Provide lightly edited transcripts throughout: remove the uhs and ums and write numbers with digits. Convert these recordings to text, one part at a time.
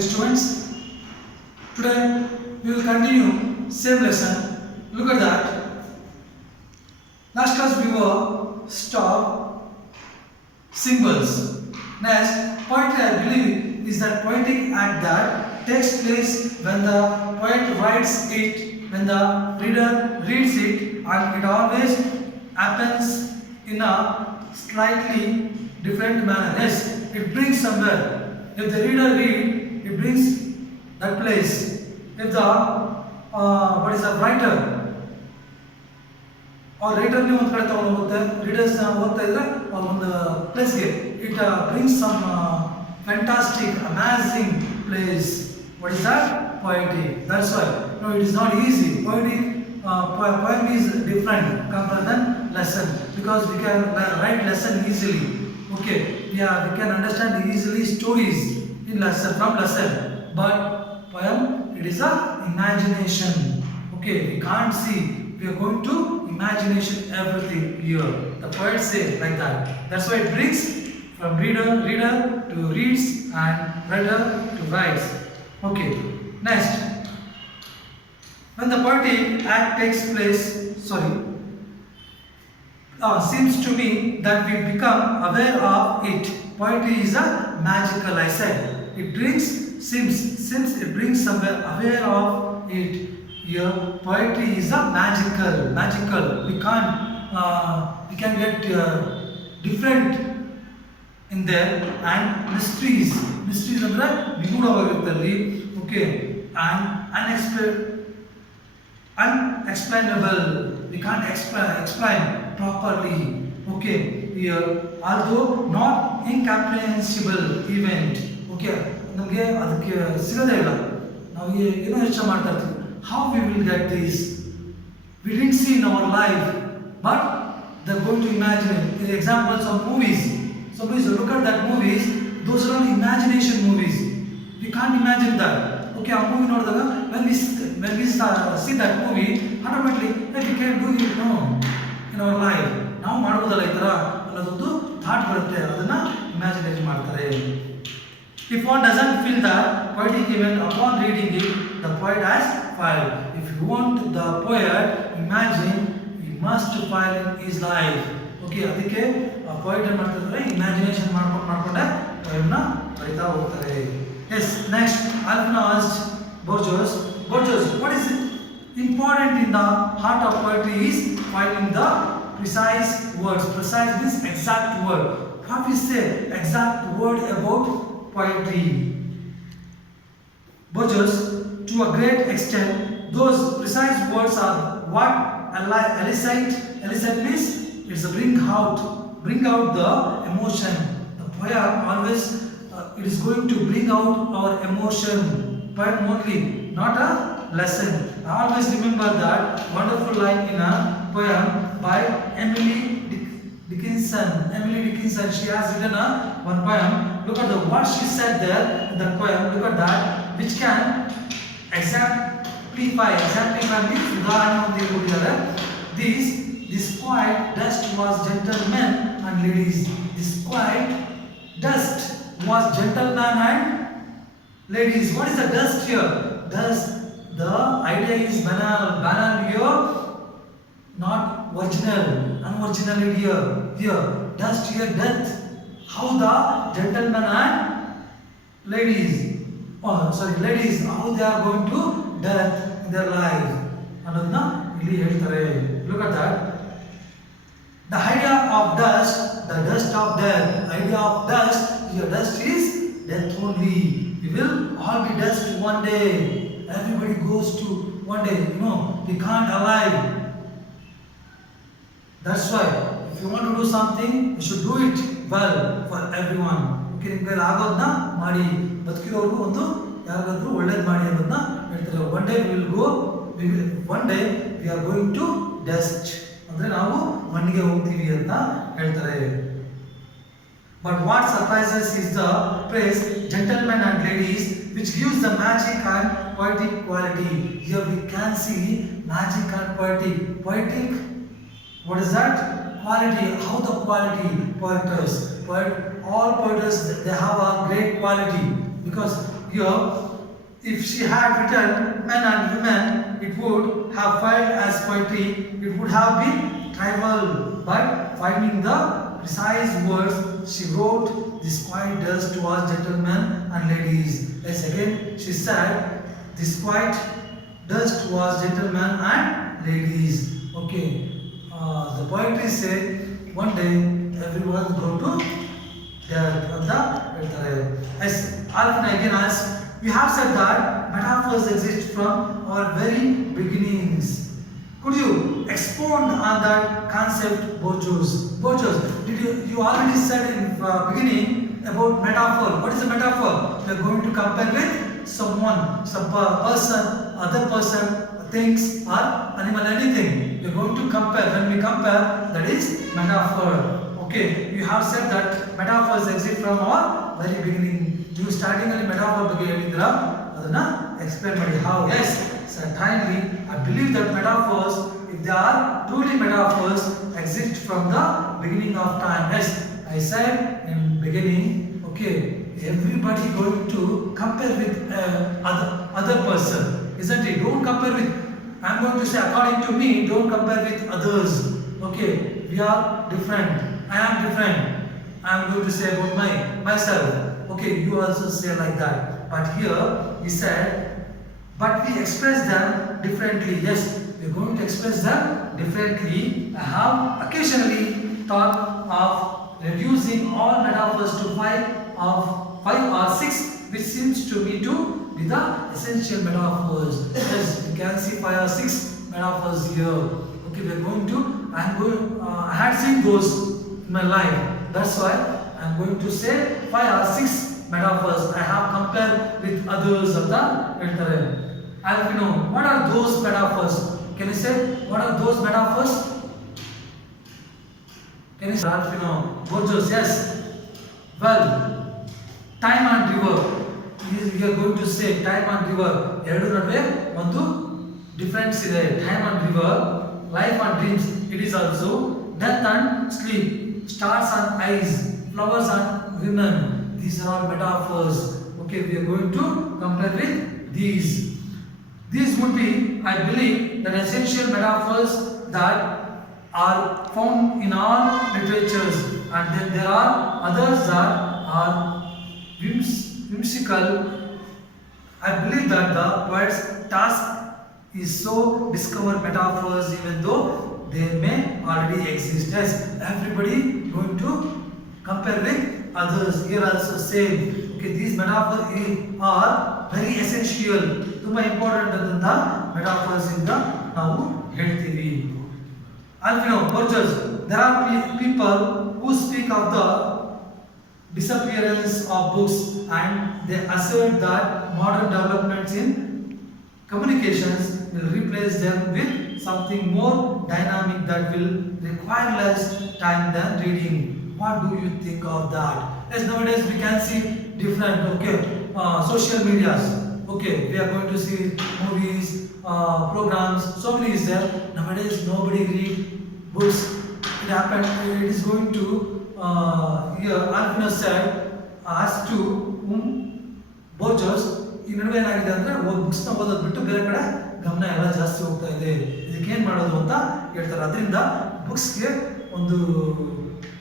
Students, today we will continue same lesson. Look at that. Last class we were stop symbols. Next, poetry I believe is that poetic act that takes place when the poet writes it, when the reader reads it, and it always happens in a slightly different manner. Yes, it brings somewhere. If the reader read, it brings that place. If the writer or ರೈಟರ್ನೇ ಒಂದು ಕಡೆ ತಗೊಂಡು ಹೋಗುತ್ತೆ, ರೀಡರ್ಸ್ನ ಓದ್ತಾ ಇದ್ರೆ ಒಂದು ಪ್ಲೇಸ್ಗೆ it brings some fantastic amazing place. What is that? poetry. That's why it is not easy. Poem is different compared than lesson, because we can write lesson easily. Okay, yeah, we can understand easily stories in lesson from lesson, but poem, it is a imagination. Okay, we can't see, we are going to imagination everything here. The poets say like that. That's why it brings from reader to reads and writer to writes. Okay, next, when the poetic act takes place, seems to me that we become aware of it. Poetry is a magical, I said. It brings, seems it brings somewhere aware of it. Here, poetry is a magical. We can get different in there, and mysteries ಅಂದ್ರೆ ನಿಗೂಢವಾಗಿರುತ್ತಲ್ಲಿ. Okay, and unexplainable. We can't explain properly. Okay, here, although not incomprehensible event. Okay, ನಮಗೆ ಅದಕ್ಕೆ ಸಿಗೋದೇ ಇಲ್ಲ. ನಾವು ಏನೋ ಯೋಚನೆ ಮಾಡ್ತಾ ಇರ್ತೀವಿ, how we will get this? We didn't see in our life, but they're going to imagine it. Examples of movies. So please look at that movies. Those are all imagination movies. We can't imagine that. Okay, a movie ನೋಡಿದಾಗ when we see that movie, automatically we can do it in our life. ನಾವು ಮಾಡಬಹುದಲ್ಲ ಈ ತರ ಅನ್ನೋದೊಂದು thought ಬರುತ್ತೆ, ಅದನ್ನ ಇಮ್ಯಾಜಿನೇಟ್ ಮಾಡ್ತಾರೆ. If one doesn't feel that poetic event upon reading it, the poet has failed. If you want the poet imagine, he must fail in his life. Okay, ಅದಕ್ಕೆ poet ಏನು ಮಾಡ್ತಾರೆ, ಇಮ್ಯಾಜಿನೇಷನ್ ಮಾಡ್ಕೊಂಡೆ poemನ ಬರಿತಾ ಹೋಗ್ತಾರೆ. Yes, next, Alvina asked Borges, what is important in the heart of poetry is finding the precise words. Precise means exact word. What we say exact word about poetry. Borges, to a great extent, those precise words are what elicit means it's a bring out the emotion. The poem always it is going to bring out our emotion. Poem only, not a lesson. I always remember that wonderful line in a poem by Emily Dickinson. She has written one poem. Look at what she said there in the poem. Look at that, which can exemplify means udahana ಒಂದು ಕೊಟ್ಟಿದ್ದಾರೆ. This quiet dust was gentlemen and ladies. This quiet dust was gentlemen and ladies. What is the dust here? Dust, the idea is banal here, not original, unoriginality here. Dust here, death. How the gentlemen and ladies, ladies, how they are going to death in their life. ಅನ್ನೋದನ್ನ ಇಲ್ಲಿ ಹೇಳ್ತಾರೆ. Look at that. The idea of dust, the dust of death. Idea of dust, your dust is death only. We will all be dust one day. Everybody goes to one day. We can't alive. That's why if you want to do something, you should do it well for everyone. Okay, ನಿಮ್ಮ ಕೈಲಿ ಆಗೋದನ್ನ ಮಾಡಿ, ಬದುಕಿರೋರ್ಗೂ ಒಂದು ಯಾರಿಗಾದ್ರೂ ಒಳ್ಳೇದು ಮಾಡಿ ಅನ್ನೋದನ್ನ ಹೇಳ್ತಾರೆ. One day we are going to dust. ಅಂದ್ರೆ ನಾವು ಮಣ್ಣಿಗೆ ಹೋಗ್ತೀವಿ ಅಂತ ಹೇಳ್ತಾರೆ. But what surprises is the phrase gentlemen and ladies, which gives the magic and poetic quality. Here we can see magic and poetic. Poetic, what is that? Quality. How the quality? All poets, they have a great quality, because here, if she had written men and women, it would have filed as poetry, it would have been trivial. But finding the precise words, she wrote, "This quiet dust was gentlemen and ladies." Yes, again she said, "This quiet dust was gentlemen and ladies." Okay, the poetry say one day everyone is going to death ಅಂತ ಹೇಳ್ತಾರೆ. Yes, Alvin again asks, we have said that metaphors exist from our very beginnings. Could you expound on that concept, Borges? Borges, you already said in beginning about metaphor. What is a metaphor? We are going to compare with someone, some person, other person, things or animal, anything. We are going to compare. When we compare, that is metaphor. Okay, you have said that metaphors exist from our very beginning. You starting ಅಲ್ಲಿ metaphor ಬಗ್ಗೆ ಹೇಳಿದ್ರಾ, ಅದನ್ನ explain ಮಾಡಿ. How? Yes, certainly. I believe that metaphors, if they are truly metaphors, exist from the beginning of time. Yes, I said in beginning. Okay, everybody going to compare with other person, isn't it? Don't compare with. I'm going to say according to me. Don't compare with others. Okay, we are different. I am different. I am going to say about myself. Okay, you also say like that. But here he said, but we express them differently. Yes, we are going to express them differently. I have occasionally thought of reducing all metaphors to five or six, which seems to me to be the essential metaphors. Yes, you can see 5 or 6 metaphors here. Okay, we are going to. I had seen those in my life. That's why I am going to say 5 or 6 metaphors I have compared with others of the ಹೇಳ್ತಾರೆ. Alvino, what are those metaphors? Can you say what are those metaphors? Can you say Alvino? Borges, yes. Well, time and river. We are going to say time and river. ಎರಡು ನಡುವೆ ಒಂದು difference ಇದೆ. Time and river, life and dreams. It is also death and sleep, stars and eyes, flowers and women. These are all metaphors. Okay, we are going to compare with these. These would be, I believe, the essential metaphors that are found in all literatures, and then there are others that are whimsical. I believe that the poet's task is so discover metaphors, even though they may already exist. Yes, everybody going to compare with others. Here also same. Okay, these metaphors are very essential. ತುಂಬಾ important ಆದಂತ metaphors ಇಂದ ನಾವು ಹೇಳ್ತೀವಿ. Alvino, Borges, there are people who speak of the disappearance of books, and they assert that modern developments in communications will replace them with something more dynamic that will require less time than reading. What do you think of that? Yes, nowadays we can see different, okay, social medias. Okay, we are going to see movies, programs, so many is there. Nowadays nobody read books. It happened, it is going to, here Alvino said, asked to Borges, ಈ ನಡುವೆ ಏನಾಗಿದೆ ಅಂದರೆ ಬುಕ್ಸ್ನ ಓದೋದು ಬಿಟ್ಟು ಬೇರೆ ಕಡೆ ಗಮನ ಎಲ್ಲ ಜಾಸ್ತಿ ಹೋಗ್ತಾ ಇದೆ. ಇದಕ್ಕೆ ಏನು ಮಾಡೋದು ಅಂತ ಹೇಳ್ತಾರೆ. ಅದರಿಂದ ಬುಕ್ಸ್ಗೆ ಒಂದು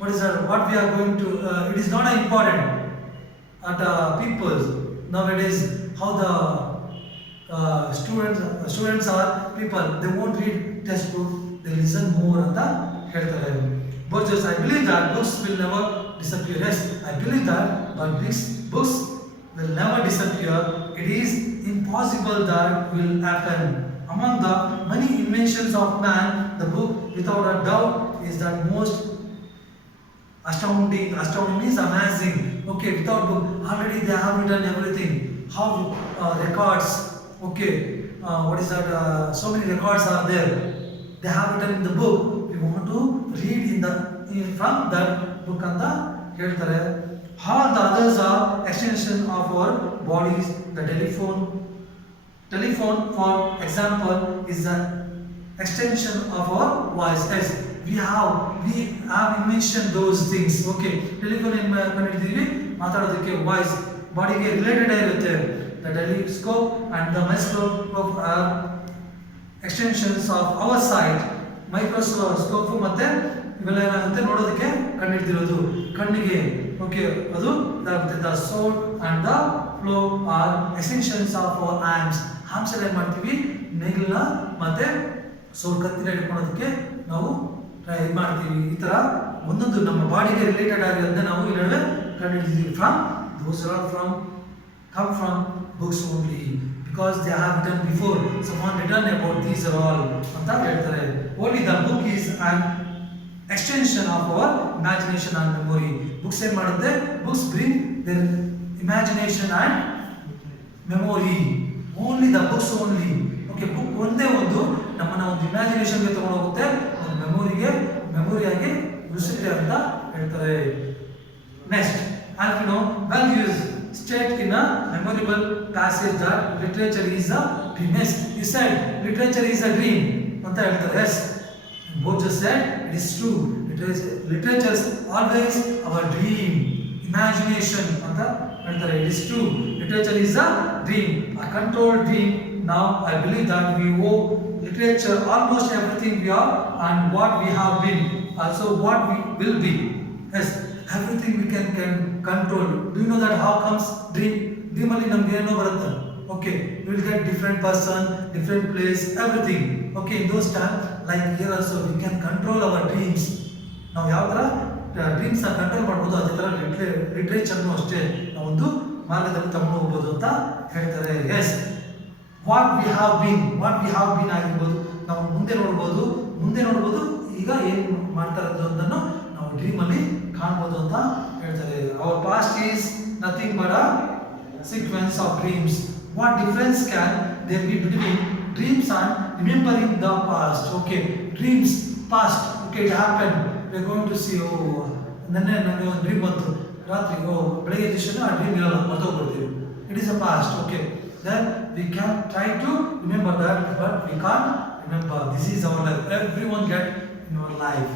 what we are going to, it is not important at people nowadays how the students are people, they won't read textbook, they listen more ಅಂತ ಹೇಳ್ತಾರೆ. Borges, I believe that books will never disappear. Yes, I believe that, but books will never disappear. It is impossible that will happen. Among the many inventions of man, the book without a doubt is the most astounding. Astounding means amazing. Okay, without book, already they have written everything. How records, okay, what is that? So many records are there. They have written in the book. We want to read from that book and the ಹೇಳ್ತಾರೆ. All the others are extension of our bodies. The telephone for example is an extension of our voice. Yes, we have mentioned those things. Okay, telephone in ಮಾತಾಡೋದಕ್ಕೆ voice ಬಾಡಿಗೆ related ಆಗಿರುತ್ತೆ. The telescope and the microscope are extensions of our sight. Microscope ಮತ್ತೆ ಇವೆಲ್ಲ ಏನಾಗುತ್ತೆ ನೋಡೋದಕ್ಕೆ ಕಂಡಿಡ್ದಿರೋದು ಕಣ್ಣಿಗೆ. Okay, ಅದು ಇದಾಗುತ್ತೆ. The soul and the flow are extensions of our arms. Arms ಅಲ್ಲಿ ಏನು ಮಾಡ್ತೀವಿ, ನೇಗಿಲನ್ನ ಮತ್ತೆ ಸೋಲ್ ಕತ್ತಿನ ಇಟ್ಕೊಳ್ಳೋದಕ್ಕೆ ನಾವು ಟ್ರೈ ಮಾಡ್ತೀವಿ. ಈ ಥರ ಒಂದೊಂದು ನಮ್ಮ ಬಾಡಿಗೆ ರಿಲೇಟೆಡ್ ಆಗಿರೋದನ್ನ ನಾವು ಈ ನಡುವೆ ಕಂಡುಹಿಡಿದಿದ್ದೀವಿ. From those are from come from books only because they have written before, someone written about these are all ಅಂತ ಹೇಳ್ತಾರೆ. only the book is an extension of our imagination and memory. books ಏನು ಮಾಡುತ್ತೆ, books bring their imagination and memory. only the books only. okay, book ಒಂದೇ ಒಂದು ನಮ್ಮನ್ನ ಒಂದು ಇಮ್ಯಾಜಿನೇಷನ್ಗೆ ತಗೊಂಡು ಹೋಗುತ್ತೆ, ಒಂದು ಮೆಮೊರಿಯಾಗಿ ಉಳಿಸುತ್ತೆ ಅಂತ ಹೇಳ್ತಾರೆ. Next, Alvino values state in a memorable passage that literature is a dream. Yes, he said literature is a dream anta ಹೇಳ್ತಾರೆ. Yes, both just said it is true. Literature is always our dream, imagination anta ಹೇಳ್ತಾರೆ. It is true, literature is a dream, a controlled dream. Now I believe that we owe literature almost everything we are and what we have been, also what we will be. Yes, everything we can control. Do you know that how comes dream? Dream ಅಲ್ಲಿ ನಮಗೆ ಏನೋ ಬರುತ್ತೆ. Okay, we will get different person, different place, everything. Okay, in those time like here also we can control our dreams. ನಾವು ಯಾವ ತರ dreams ನ control ಮಾಡಬಹುದು, ಅದೇ ತರ ಲಿಟರೇಚರ್ ಅಷ್ಟೇ ನಾವು ಒಂದು ಮಾರ್ಗದಲ್ಲಿ ತಗೊಂಡು ಹೋಗಬಹುದು ಅಂತ ಹೇಳ್ತಾರೆ. Yes, what we have been ಆಗಿರ್ಬೋದು, ನಾವು ಮುಂದೆ ನೋಡ್ಬೋದು ಈಗ ಏನು ಮಾಡ್ತಾ ಇರೋದನ್ನು ನಾವು ಡ್ರೀಮ್ ಅಲ್ಲಿ ಕಾಣಬಹುದು ಅಂತ ಹೇಳ್ತಾರೆ. Our past is nothing but a sequence of dreams. What difference can there be between dreams and remembering the past? Okay, dreams past. Okay, it happen, we are going to see. ನೆನ್ನೆ ನನಗೆ ಒಂದು dream ಬಂತು ರಾತ್ರಿ, ಬೆಳಗ್ಗೆ ದಿವಸ ಆ dream ಇರಲ್ಲ, ಮರ್ತೋಗ್ಬಿಡ್ತೀವಿ. It is a past. Okay, then we can try to remember that, but we can't remember. This is our life. Everyone get in our life.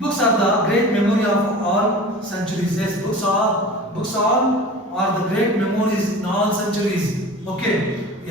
Books are the great memory of all centuries. Yes, books are the great memories in all centuries. Okay,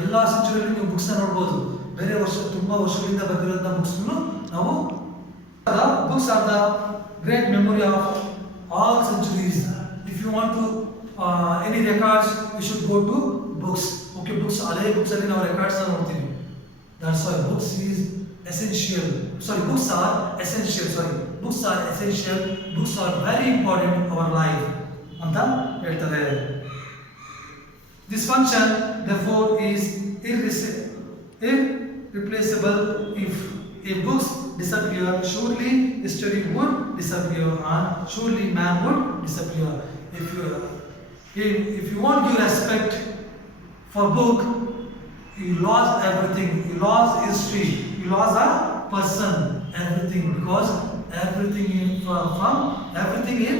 ಎಲ್ಲ ಸೆಂಚುರಿಯಲ್ಲಿ ನೀವು books ನೋಡಬಹುದು. ಬೇರೆ ತುಂಬಾ ವರ್ಷಗಳಿಂದ ಬರೆದಿರೋಂಥ books ನಾವು books are the great memory of all centuries. If you want to any records, you should go to books. Okay, books alle books alli ನಾವು records ನೋಡ್ತೀವಿ. That's why books are essential. Books are essential. Books are very important in our life ಅಂತ ಹೇಳ್ತಾರೆ. This function therefore is irreplaceable. If books disappear, surely history would disappear and surely man would disappear. If you want to respect for book, you lost everything. You lost history. You lost a person. Everything, because everything in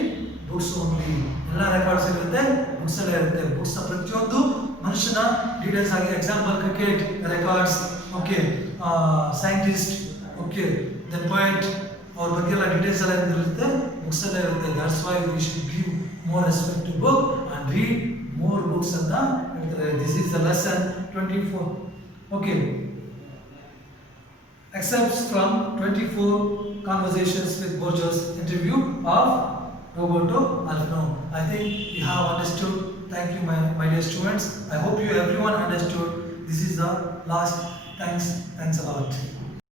books only. ಎಲ್ಲ records ಇರುತ್ತೆ, books ಅಲ್ಲೇ ಇರುತ್ತೆ. Books ಪ್ರತಿಯೊಂದು ಮನುಷ್ಯನ details ಆಗಿ, example cricket records, okay, scientist, okay, then point, ಅವ್ರ ಬಗ್ಗೆ ಎಲ್ಲ ಡೀಟೇಲ್ಸ್ ಎಲ್ಲ ಇರುತ್ತೆ, ಬುಕ್ಸ್ ಅಲ್ಲೇ ಇರುತ್ತೆ. That's why we should give more respect to book and read more books ಅಂತ ಹೇಳ್ತಾರೆ. This is the lesson 24. Okay, excerpts from 24 conversations with Borges interview of Roberto Alvino. I think you have understood. Thank you, my dear students. I hope you everyone understood. This is the last. Thanks a lot.